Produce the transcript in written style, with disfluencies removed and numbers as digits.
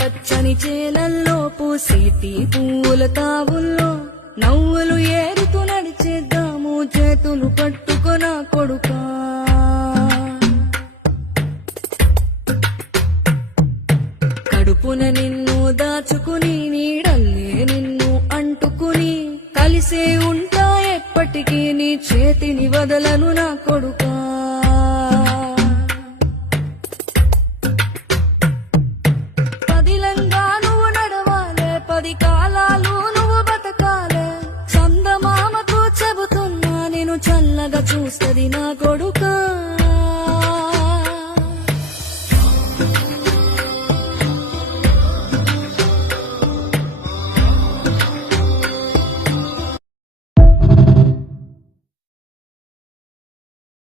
పచ్చని చేలల్లో పూసేటి పూల తావుల్లో నవ్వులు ఏరుతూ నడిచేద్దాము చేతులు పట్టుకొన కొడుకా. కడుపున నిన్ను దాచుకుని నీడల్లే నిన్ను అంటుకుని కలిసే ఉంటా ఎప్పటికీ నీ చేతిని వదలను నా కొడుకా. పదిలంగా నువ్వు నడవాలే, 10 కాలాలు నువ్వు బతకాలే. చందమామకు చెబుతున్నా నేను చల్లగా చూస్తది నా కొడుకు.